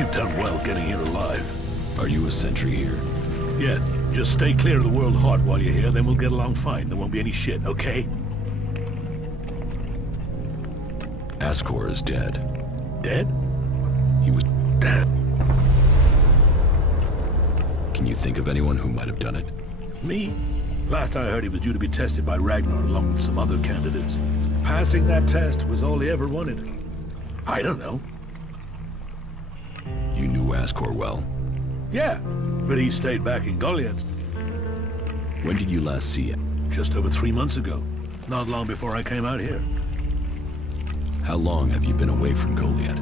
You've done well getting here alive. Are you a sentry here? Yeah, just stay clear of the world hard while you're here, then we'll get along fine. There won't be any shit, okay? Ascor is dead. Dead? He was... Dead. Can you think of anyone who might have done it? Me? Last I heard he was due to be tested by Ragnar along with some other candidates. Passing that test was all he ever wanted. I don't know. You knew Ascor well. Yeah, but he stayed back in Goliath When did you last see him? just over 3 months ago. Not long before I came out here. How long have you been away from Goliath?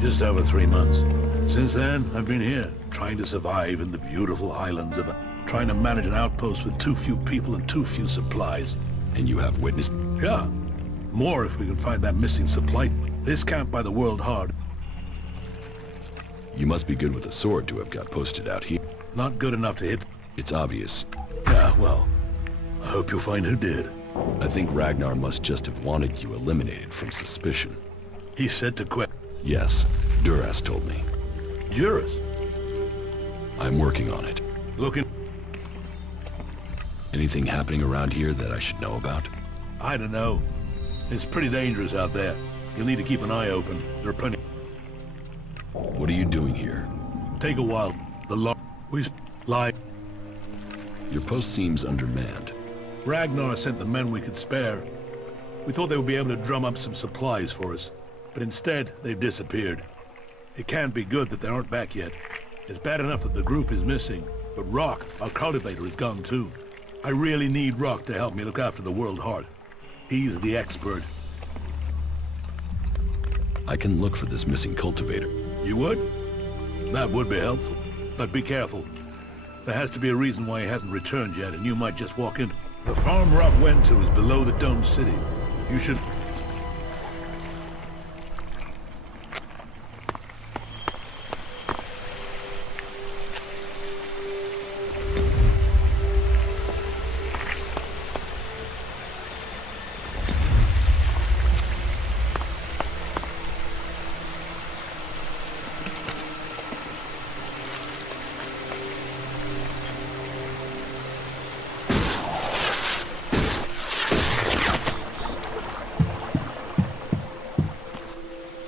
Just over 3 months. Since then, I've been here, trying to survive in the beautiful islands of... trying to manage an outpost with too few people and too few supplies. And you have witnessed... Yeah, more if we can find that missing supply. This camp by the world hard. You must be good with a sword to have got posted out here. Not good enough to hit... It's obvious. Yeah, well, I hope you'll find who did. I think Ragnar must just have wanted you eliminated from suspicion. He said to quit. Yes, Duras told me. Juris, I'm working on it. looking... Anything happening around here that I should know about? I don't know. It's pretty dangerous out there. You'll need to keep an eye open. There are plenty... What are you doing here? Take a while. The law... We lie... Your post seems undermanned. Ragnar sent the men we could spare. We thought they would be able to drum up some supplies for us, but instead they've disappeared. It can't be good that they aren't back yet. It's bad enough that the group is missing, but Rock, our cultivator, is gone too. I really need Rock to help me look after the world heart. He's the expert. I can look for this missing cultivator. You would? That would be helpful. But be careful. There has to be a reason why he hasn't returned yet, and you might just walk in. The farm Rock went to is below the Dome City. You should...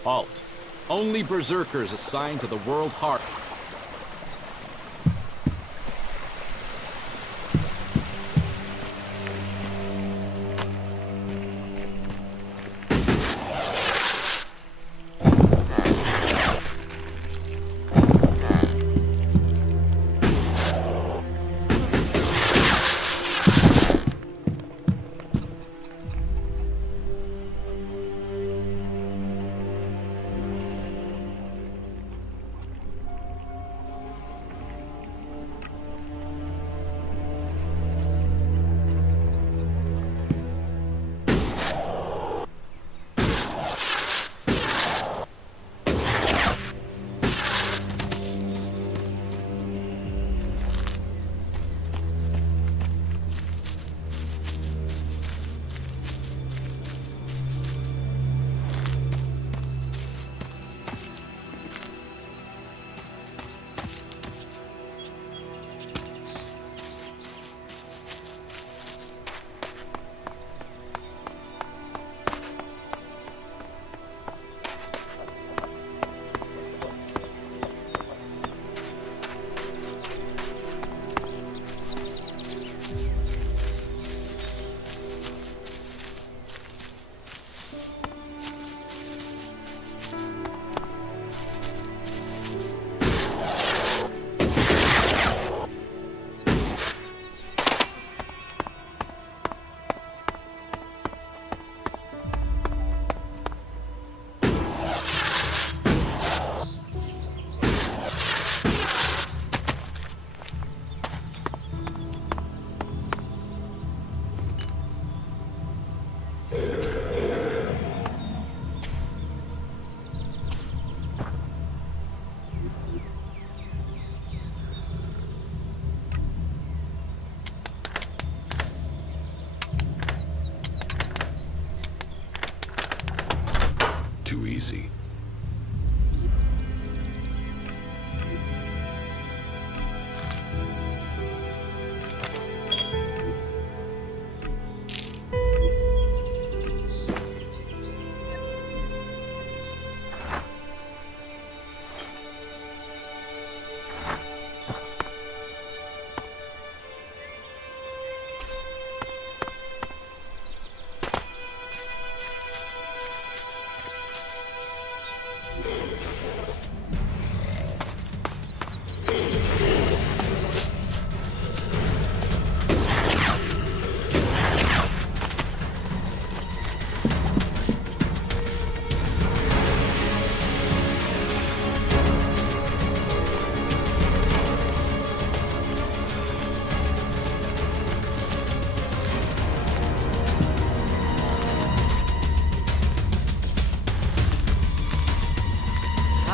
Halt. Only berserkers assigned to the World Heart.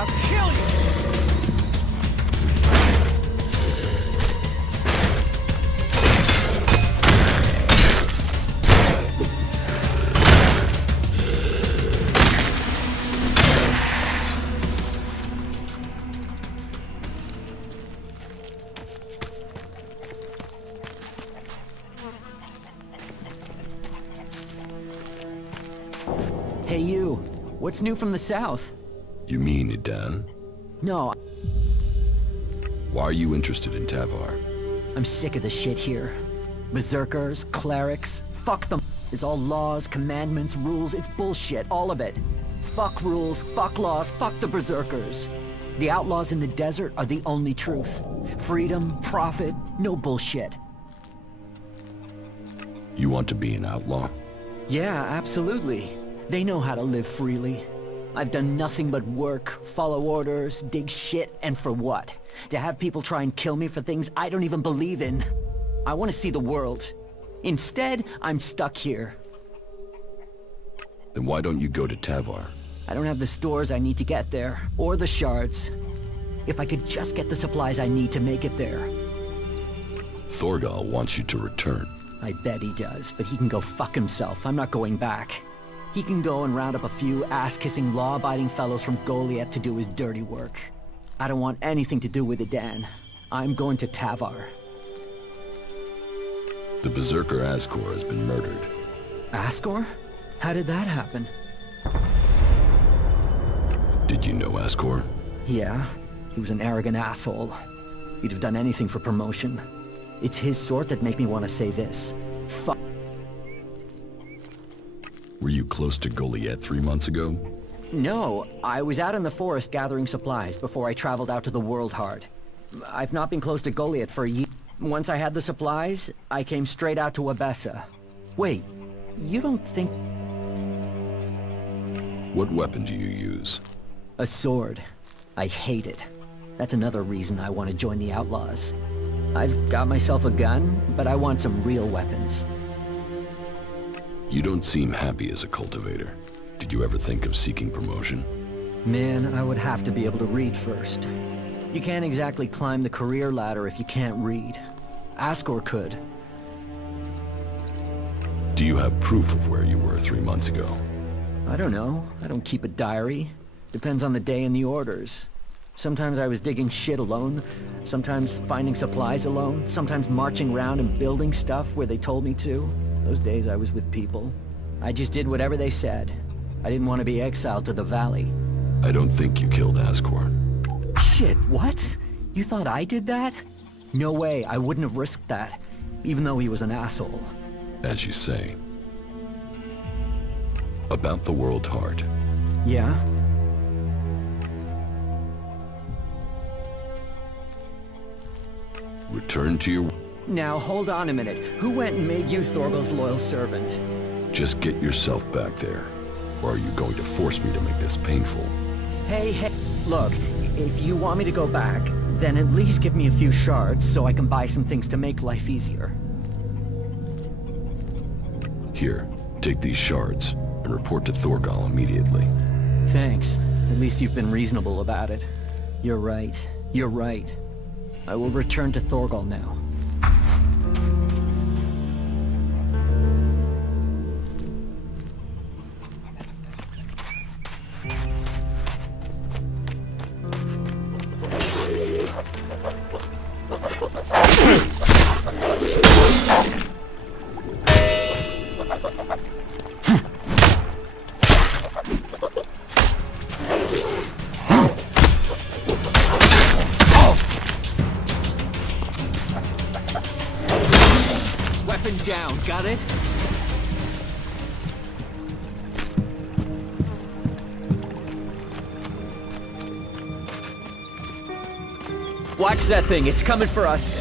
I'll kill you! Hey you, what's new from the south? You mean Idan? No, Why are you interested in Tavar? I'm sick of the shit here. Berserkers, clerics, fuck them. It's all laws, commandments, rules, it's bullshit, all of it. Fuck rules, fuck laws, fuck the berserkers. The outlaws in the desert are the only truth. Freedom, profit, no bullshit. You want to be an outlaw? Yeah, absolutely. They know how to live freely. I've done nothing but work, follow orders, dig shit, and for what? To have people try and kill me for things I don't even believe in. I want to see the world. Instead, I'm stuck here. Then why don't you go to Tavar? I don't have the stores I need to get there, or the shards. If I could just get the supplies I need to make it there. Thorgal wants you to return. I bet he does, but he can go fuck himself. I'm not going back. He can go and round up a few ass-kissing, law-abiding fellows from Goliath to do his dirty work. I don't want anything to do with it, Dan. I'm going to Tavar. The Berserker Ascor has been murdered. Ascor? How did that happen? Did you know Ascor? Yeah, he was an arrogant asshole. He'd have done anything for promotion. It's his sort that make me want to say this. Fuck. Were you close to Goliath 3 months ago? No, I was out in the forest gathering supplies before I traveled out to the World Heart. I've not been close to Goliath for a year. Once I had the supplies, I came straight out to Abessa. Wait, you don't think... What weapon do you use? A sword. I hate it. That's another reason I want to join the Outlaws. I've got myself a gun, but I want some real weapons. You don't seem happy as a cultivator. Did you ever think of seeking promotion? Man, I would have to be able to read first. You can't exactly climb the career ladder if you can't read. Ascor could. Do you have proof of where you were 3 months ago? I don't know. I don't keep a diary. Depends on the day and the orders. Sometimes I was digging shit alone, sometimes finding supplies alone, sometimes marching around and building stuff where they told me to. Those days I was with people. I just did whatever they said. I didn't want to be exiled to the valley. I don't think you killed Ascor. Shit, what? You thought I did that? No way, I wouldn't have risked that, even though he was an asshole. As you say. About the World Heart. Yeah? Return to your... Now, hold on a minute. Who went and made you Thorgal's loyal servant? Just get yourself back there. Or are you going to force me to make this painful? Hey, look, if you want me to go back, then at least give me a few shards so I can buy some things to make life easier. Here, take these shards, and report to Thorgal immediately. Thanks. At least you've been reasonable about it. You're right. You're right. I will return to Thorgal now. Weapon down, got it? Watch that thing, it's coming for us.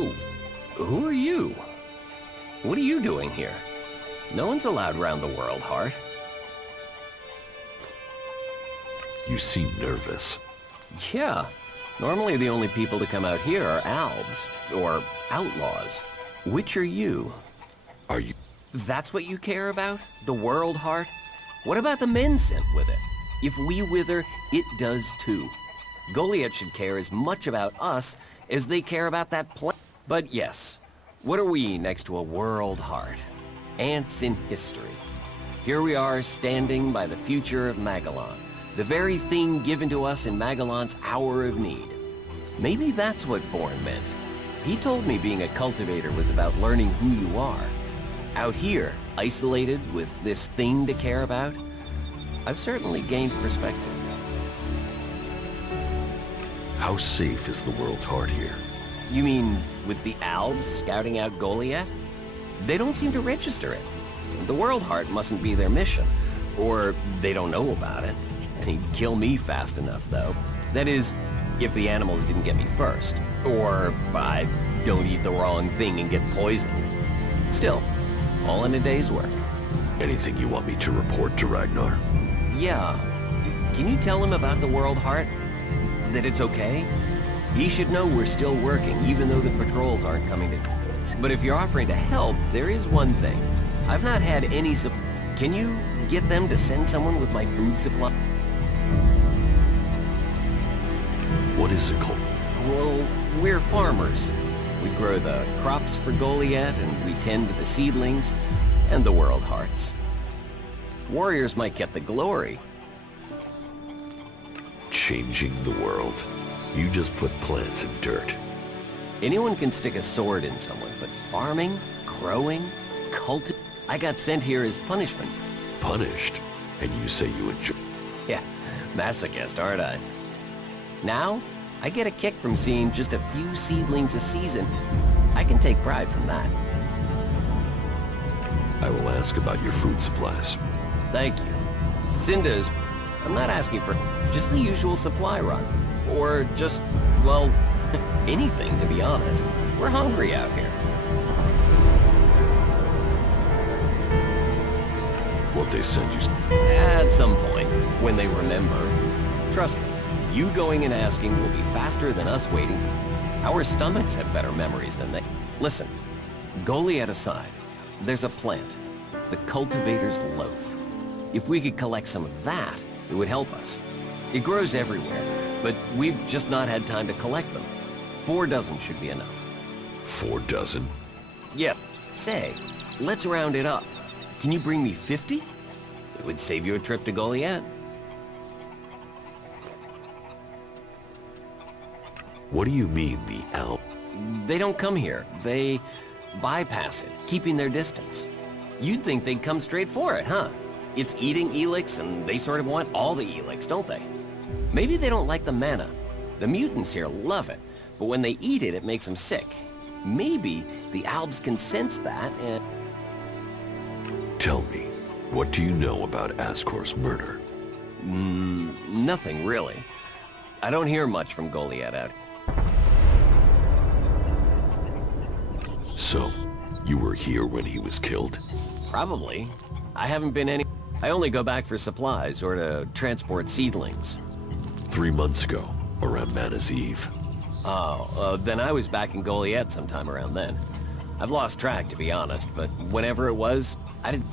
Oh, who are you? What are you doing here? No one's allowed around the world, Hart. You seem nervous. Yeah. Normally the only people to come out here are Albs, or outlaws. Which are you? Are you... That's what you care about? The world, Hart? What about the men sent with it? If we wither, it does too. Goliath should care as much about us as they care about that planet. But yes, what are we next to a world, Hart? Ants in history. Here we are standing by the future of Magellan, the very thing given to us in Magellan's hour of need. Maybe that's what Bourne meant. He told me being a cultivator was about learning who you are. Out here, isolated with this thing to care about, I've certainly gained perspective. How safe is the world's heart here? You mean with the Alves scouting out Goliath? They don't seem to register it. The World Heart mustn't be their mission, or they don't know about it. He'd kill me fast enough, though. That is, if the animals didn't get me first. Or I don't eat the wrong thing and get poisoned. Still, all in a day's work. Anything you want me to report to Ragnar? Yeah. Can you tell him about the World Heart? That it's okay? He should know we're still working, even though the patrols aren't coming to... But if you're offering to help, there is one thing. I've not had any Can you get them to send someone with my food supply? What is it called? Well, we're farmers. We grow the crops for Goliath, and we tend to the seedlings and the World Hearts. Warriors might get the glory. Changing the world. You just put plants in dirt. Anyone can stick a sword in someone, but farming, growing, I got sent here as punishment. Punished? And you say you enjoy... Yeah, masochist, aren't I? Now, I get a kick from seeing just a few seedlings a season. I can take pride from that. I will ask about your food supplies. Thank you. Cinda's, I'm not asking for just the usual supply run. Or just, well, anything, to be honest. We're hungry out here. What they send you... At some point, when they remember. Trust me, you going and asking will be faster than us waiting. Our stomachs have better memories than they... Listen, Goliath aside, there's a plant, the cultivator's loaf. If we could collect some of that, it would help us. It grows everywhere, but we've just not had time to collect them. 4 dozen should be enough. 4 dozen? Yep. Say, let's round it up. Can you bring me 50? It would save you a trip to Goliath. What do you mean, the Alp? They don't come here. They bypass it, keeping their distance. You'd think they'd come straight for it, huh? It's eating ELEX, and they sort of want all the ELEX, don't they? Maybe they don't like the mana. The mutants here love it, but when they eat it, it makes them sick. Maybe the Albs can sense that and... Tell me, what do you know about Ascor's murder? Nothing, really. I don't hear much from Goliath out. So, you were here when he was killed? Probably. I haven't been any... I only go back for supplies or to transport seedlings. 3 months ago, around Mana's Eve. Then I was back in Goliath sometime around then. I've lost track, to be honest, but whenever it was, I didn't...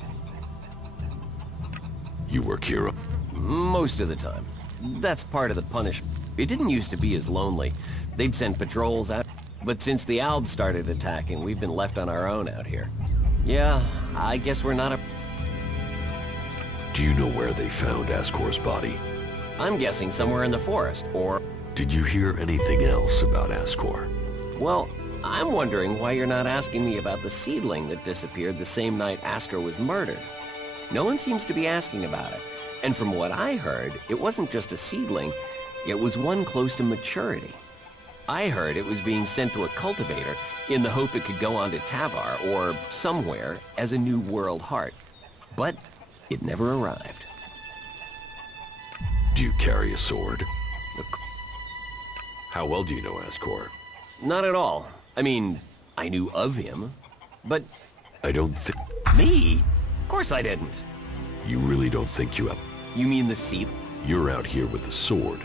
You work here? Most of the time. That's part of the punishment. It didn't used to be as lonely. They'd send patrols out, but since the Albs started attacking, we've been left on our own out here. Yeah, I guess we're not a... Do you know where they found Ascor's body? I'm guessing somewhere in the forest, or... Did you hear anything else about Ascor? Well, I'm wondering why you're not asking me about the seedling that disappeared the same night Ascor was murdered. No one seems to be asking about it. And from what I heard, it wasn't just a seedling, it was one close to maturity. I heard it was being sent to a cultivator in the hope it could go on to Tavar or somewhere as a new world heart. But it never arrived. Do you carry a sword? How well do you know Ascor? Not at all. I mean, I knew of him, but I don't think... me? Of course I didn't. You really don't think you have... You mean the seat? You're out here with a sword.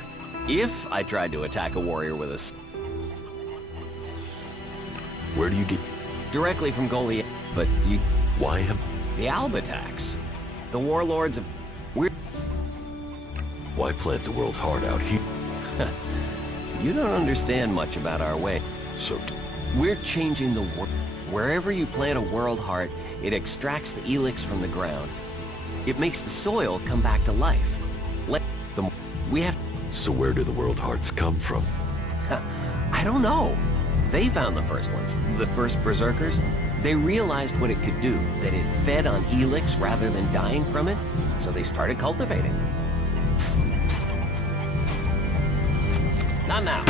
If I tried to attack a warrior with a Where do you get... directly from Goliath, but you... Why have... The Alba attacks. The warlords of... Why plant the world's heart out here? You don't understand much about our way. So... We're changing the world. Wherever you plant a world heart, it extracts the ELEX from the ground. It makes the soil come back to life. We have... So where do the world hearts come from? I don't know. They found the first ones, the first berserkers. They realized what it could do, that it fed on ELEX rather than dying from it, so they started cultivating. Not now.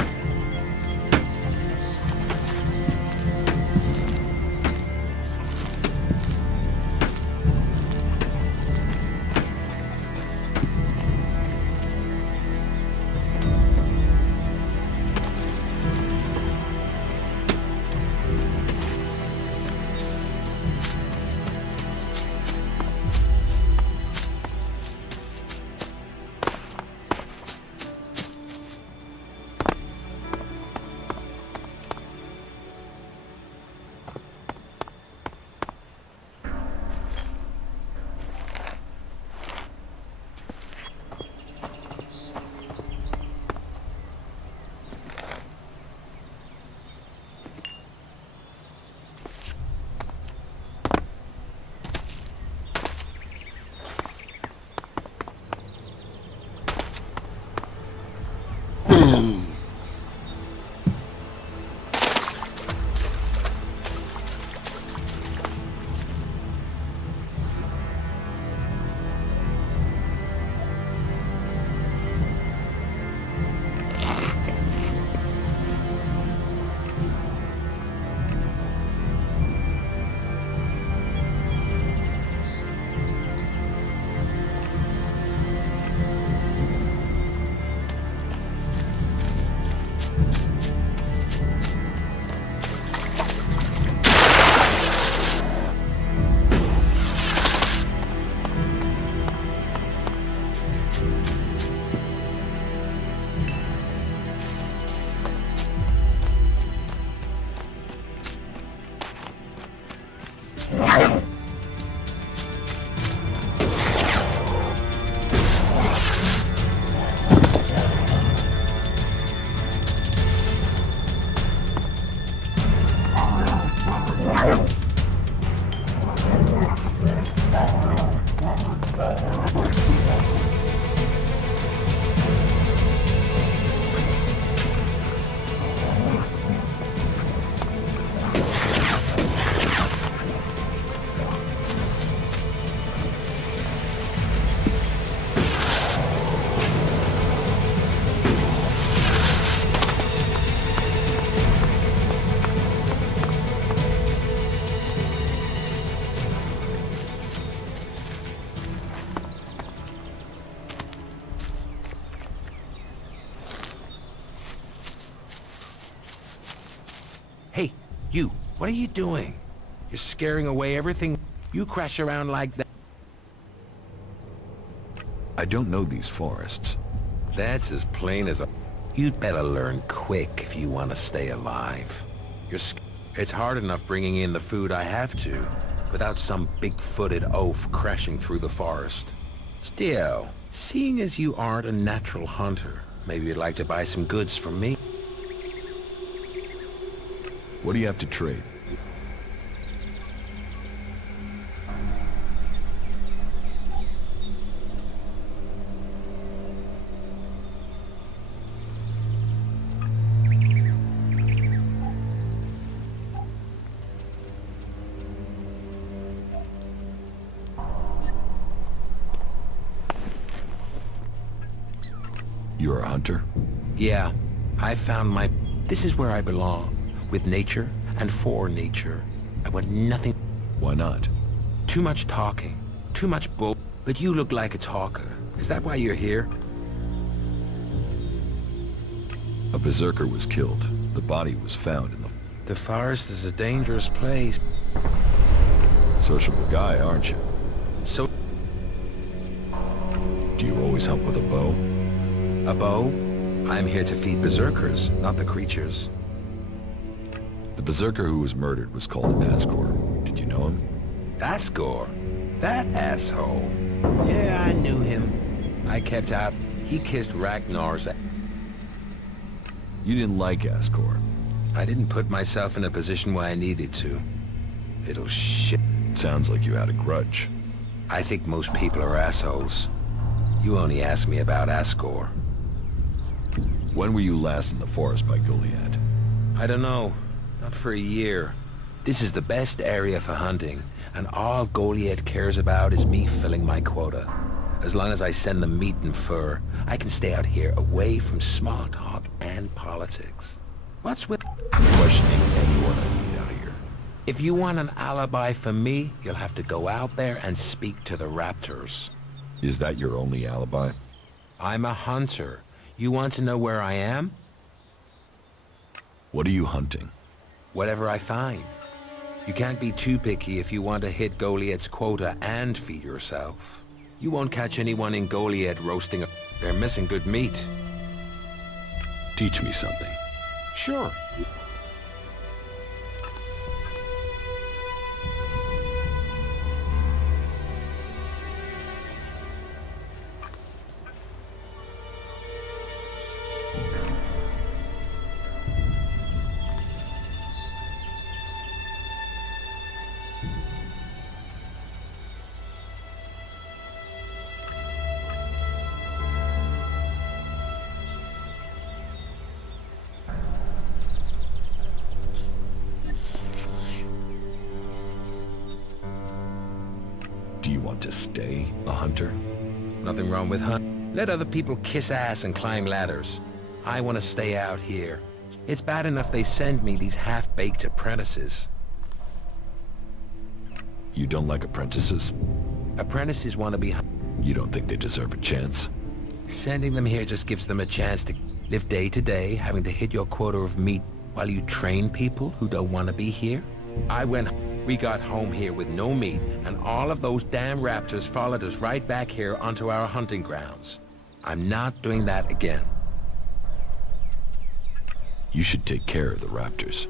Hey, you, what are you doing? You're scaring away everything. You crash around like that. I don't know these forests. That's as plain as a... You'd better learn quick if you want to stay alive. It's hard enough bringing in the food I have to, without some big-footed oaf crashing through the forest. Still, seeing as you aren't a natural hunter, maybe you'd like to buy some goods from me. What do you have to trade? You're a hunter? Yeah, I found my... This is where I belong. With nature and for nature. I want nothing... Why not? Too much talking. Too much bull... But you look like a talker. Is that why you're here? A berserker was killed. The body was found in the... The forest is a dangerous place. Sociable guy, aren't you? So, Do you always hunt with a bow? a bow? I'm here to feed berserkers, not the creatures. The berserker who was murdered was called Asgore. Did you know him? Asgore? That asshole. Yeah, I knew him. I kept out. He kissed Ragnar's. You didn't like Asgore. I didn't put myself in a position where I needed to. Little shit. Sounds like you had a grudge. I think most people are assholes. You only asked me about Asgore. When were you last in the forest by Goliad? I don't know. Not for a year. This is the best area for hunting, and all Goliad cares about is me filling my quota. As long as I send them meat and fur, I can stay out here away from small talk and politics. What's with Questioning anyone I meet out here. If you want an alibi for me, you'll have to go out there and speak to the raptors. Is that your only alibi? I'm a hunter. You want to know where I am? What are you hunting? Whatever I find. You can't be too picky if you want to hit Goliad's quota and feed yourself. You won't catch anyone in Goliad roasting a... They're missing good meat. Teach me something. Sure. Do you want to stay a hunter? Nothing wrong with hunt. Let other people kiss ass and climb ladders. I want to stay out here. It's bad enough they send me these half-baked apprentices. You don't like apprentices? Apprentices want to be... You don't think they deserve a chance? Sending them here just gives them a chance to live day to day, having to hit your quota of meat while you train people who don't want to be here. We got home here with no meat, and all of those damn raptors followed us right back here onto our hunting grounds. I'm not doing that again. You should take care of the raptors.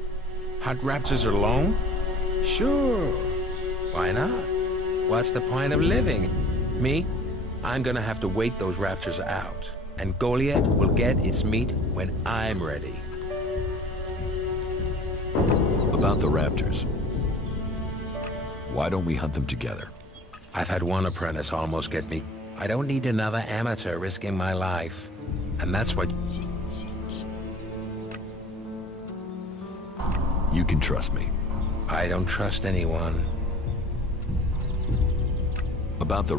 Hunt raptors alone? Sure. Why not? What's the point of living? Me? I'm gonna have to wait those raptors out, and Goliad will get its meat when I'm ready. About the raptors. Why don't we hunt them together? I've had one apprentice almost get me. I don't need another amateur risking my life. And that's what... You can trust me. I don't trust anyone. About the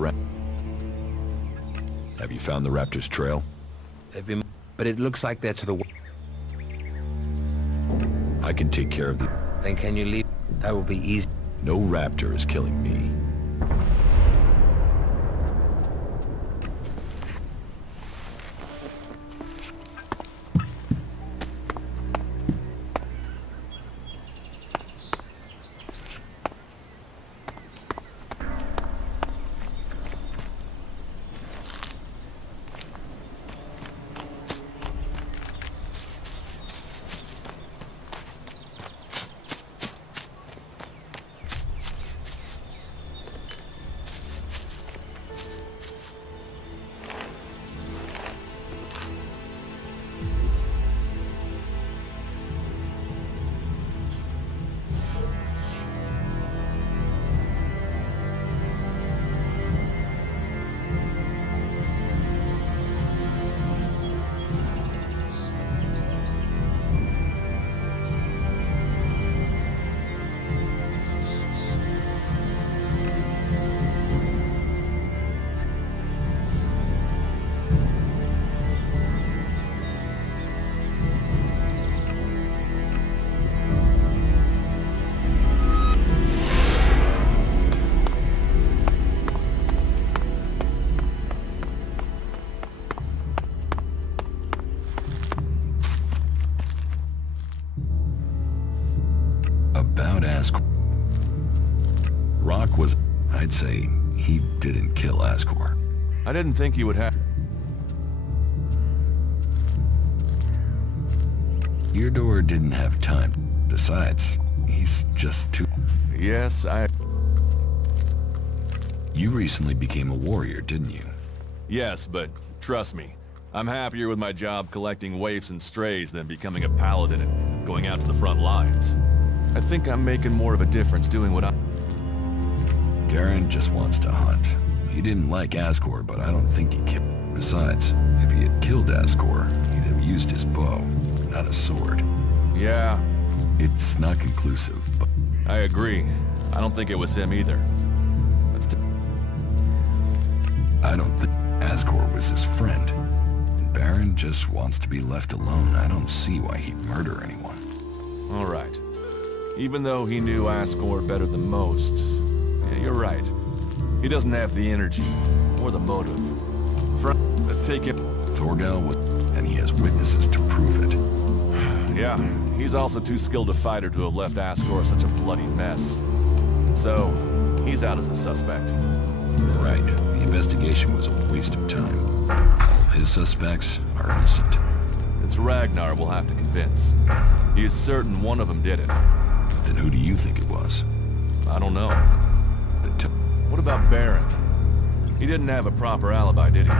Have you found the raptors' trail? They've been... But it looks like they're to the... I can take care of the... Then can you leave? That will be easy. No raptor is killing me. About Ascor. Rock was... I'd say he didn't kill Ascor. I didn't think you would have... Eardor didn't have time. Besides, he's just too... Yes, You recently became a warrior, didn't you? Yes, but trust me, I'm happier with my job collecting waifs and strays than becoming a paladin and going out to the front lines. I think I'm making more of a difference doing what I... Garen just wants to hunt. He didn't like Ascor, but I don't think he killed... Besides, if he had killed Ascor, he'd have used his bow, not a sword. Yeah, It's not conclusive, but... I agree. I don't think it was him either. I don't think Ascor was his friend. And Baron just wants to be left alone. I don't see why he'd murder anyone. All right. Even though he knew Ascor better than most, yeah, you're right. He doesn't have the energy or the motive. Let's take him. Thorgal was... and he has witnesses to prove it. Yeah, he's also too skilled a fighter to have left Ascor such a bloody mess. So, he's out as a suspect. Right. The investigation was a waste of time. All of his suspects are innocent. It's Ragnar we'll have to convince. He is certain one of them did it. Then who do you think it was? I don't know. The What about Baron? He didn't have a proper alibi, did he?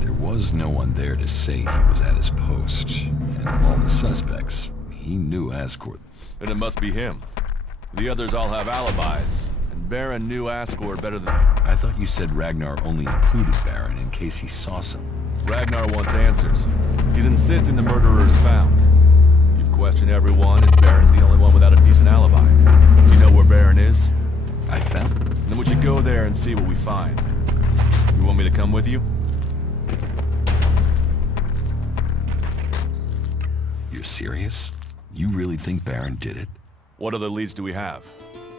There was no one there to say he was at his post. And of all the suspects, he knew Ascor. Then it must be him. The others all have alibis, and Baron knew Ascor better than... I thought you said Ragnar only included Baron in case he saw some. Ragnar wants answers. He's insisting the murderer is found. You've questioned everyone, and Baron's the only one without a decent alibi. You know where Baron is? I found... Then we should go there and see what we find. You want me to come with you? You're serious? You really think Baron did it? What other leads do we have?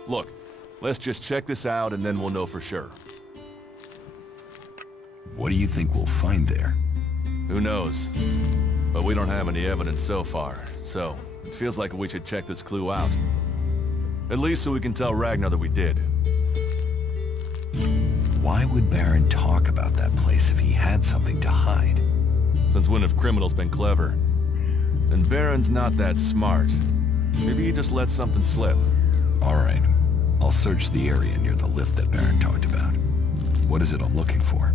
Look, let's just check this out and then we'll know for sure. What do you think we'll find there? Who knows? But we don't have any evidence so far, so it feels like we should check this clue out. At least so we can tell Ragnar that we did. Why would Baron talk about that place if he had something to hide? Since when have criminals been clever? And Baron's not that smart. Maybe he just let something slip. All right. I'll search the area near the lift that Baron talked about. What is it I'm looking for?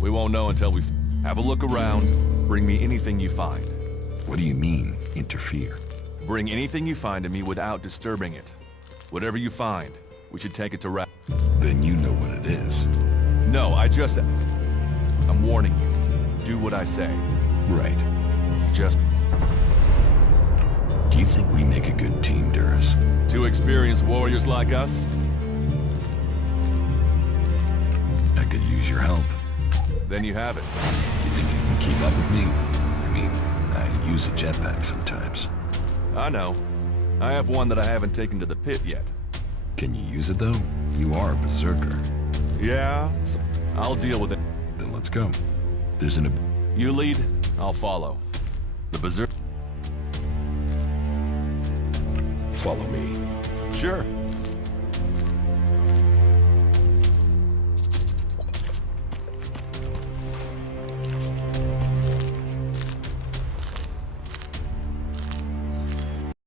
We won't know until we have a look around. Bring me anything you find. What do you mean, interfere? Bring anything you find to me without disturbing it. Whatever you find, we should take it to Then you know what it is. No, I'm warning you. Do what I say. Right. Just... Do you think we make a good team, Duras? Two experienced warriors like us? I could use your help. Then you have it. You think you can keep up with me? I mean, I use a jetpack sometimes. I know. I have one that I haven't taken to the pit yet. Can you use it, though? You are a berserker. Yeah, I'll deal with it. Then let's go. There's an... You lead, I'll follow. The berserk... Follow me. Sure.